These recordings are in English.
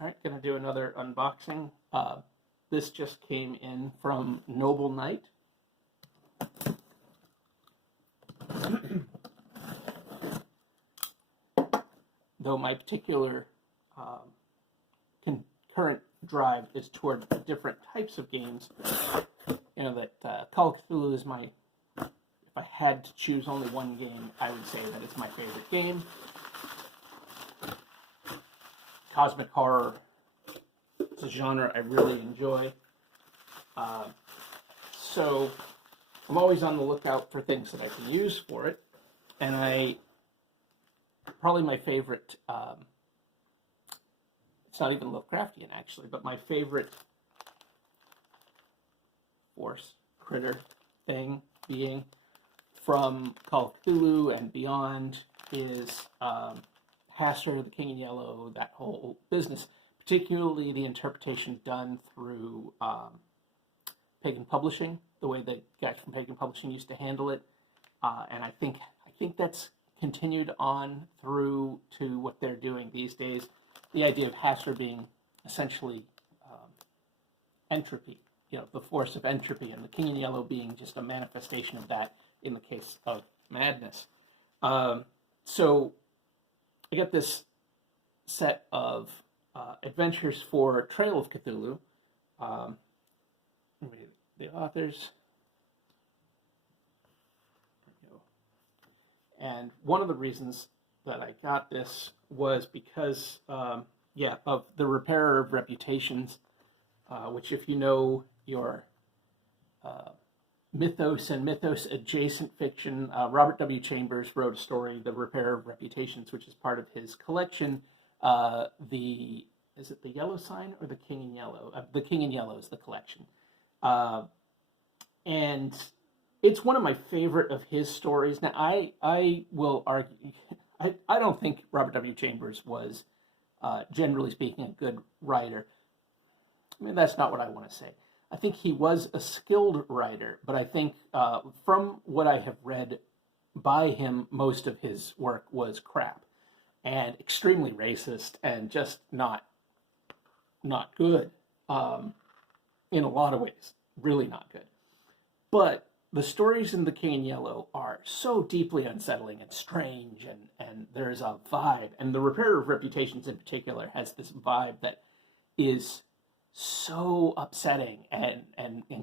All right, gonna do another unboxing. This just came in from Noble Knight. Though my particular current drive is toward different types of games, you know that Call of Cthulhu is my. If I had to choose only one game, I would say that it's my favorite game. Cosmic horror. It's a genre I really enjoy. So I'm always on the lookout for things that I can use for it. And probably my favorite, it's not even Lovecraftian actually, but my favorite force, critter, thing, being from Call of Cthulhu and beyond is Hastur, the King in Yellow, that whole business. Particularly the interpretation done through Pagan Publishing, the way the guys from Pagan Publishing used to handle it, and I think that's continued on through to what they're doing these days. The idea of Hastur being essentially entropy, the force of entropy, and the King in Yellow being just a manifestation of that in the case of madness. So I got this set of adventures for Trail of Cthulhu. The authors. There we go. And one of the reasons that I got this was because, of the Repairer of Reputations, which, if you know your mythos and mythos-adjacent fiction, Robert W. Chambers wrote a story, The Repairer of Reputations, which is part of his collection. Is it the Yellow Sign or the King in Yellow? The King in Yellow is the collection. And it's one of my favorite of his stories. Now, I will argue, I don't think Robert W. Chambers was, generally speaking, a good writer. I mean, that's not what I want to say. I think he was a skilled writer, but I think from what I have read by him, most of his work was crap and extremely racist and just not good in a lot of ways. Really not good. But the stories in The King in Yellow are so deeply unsettling and strange, and there's a vibe. And The Repairer of Reputations in particular has this vibe that is so upsetting and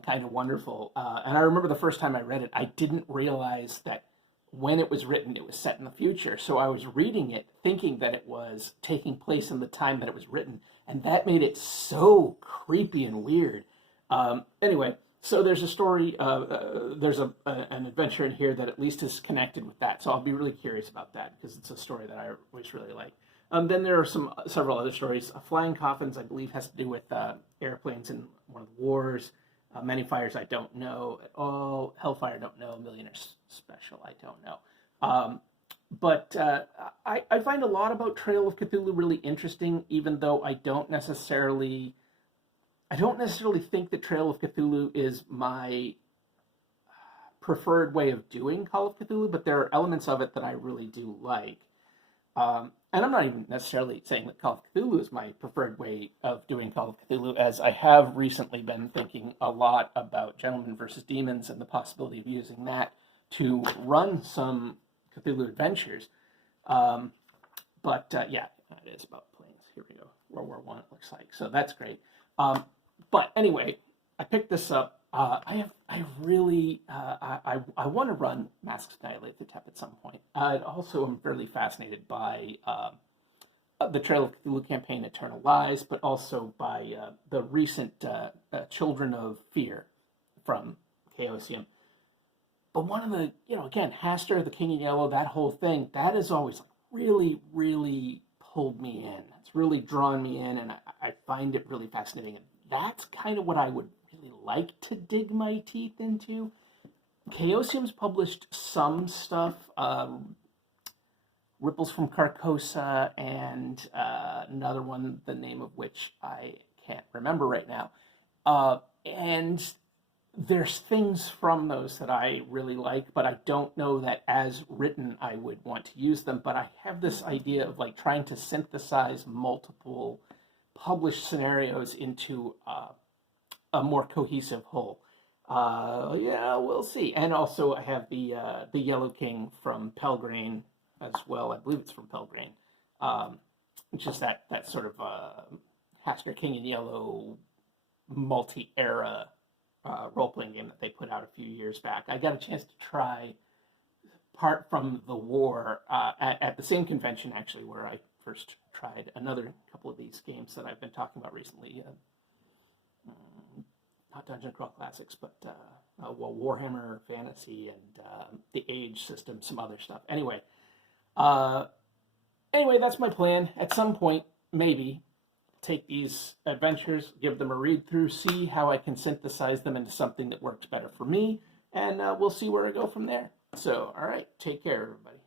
kind of wonderful. And I remember the first time I read it, I didn't realize that when it was written, it was set in the future. So I was reading it thinking that it was taking place in the time that it was written. And that made it so creepy and weird. Anyway, so there's a story, there's an adventure in here that at least is connected with that. So I'll be really curious about that because it's a story that I always really like. Then there are several other stories. Flying Coffins, I believe, has to do with airplanes in one of the wars. Many Fires, I don't know at all. Hellfire, don't know. Millionaire Special, I don't know. But I find a lot about Trail of Cthulhu really interesting, even though I don't necessarily think that Trail of Cthulhu is my preferred way of doing Call of Cthulhu, but there are elements of it that I really do like. And I'm not even necessarily saying that Call of Cthulhu is my preferred way of doing Call of Cthulhu, as I have recently been thinking a lot about Gentlemen vs. Demons and the possibility of using that to run some Cthulhu adventures. But it is about planes. Here we go. World War I, it looks like. So that's great. But anyway, I picked this up. I want to run Masks of Nyarlathotep at some point. I also am fairly fascinated by the Trail of Cthulhu campaign, Eternal Lies, but also by the recent Children of Fear from Chaosium. But one of the, again, Hastur, the King in Yellow, that whole thing, that has always really, really pulled me in. It's really drawn me in, and I find it really fascinating. And that's kind of what I would really like to dig my teeth into. Chaosium's published some stuff, Ripples from Carcosa, and another one, the name of which I can't remember right now. And there's things from those that I really like, but I don't know that as written I would want to use them. But I have this idea of trying to synthesize multiple publish scenarios into a more cohesive whole. Yeah, we'll see. And also, I have the Yellow King from Pelgrane as well. I believe it's from Pelgrane, which is that sort of Haster King in Yellow multi-era role-playing game that they put out a few years back. I got a chance to try part from the war at the same convention, actually, where I first tried another couple of these games that I've been talking about recently. Not Dungeon Crawl Classics, but Warhammer Fantasy and the Age system, some other stuff. Anyway, that's my plan. At some point, maybe take these adventures, give them a read through, see how I can synthesize them into something that works better for me, and we'll see where I go from there. So, all right, take care, everybody.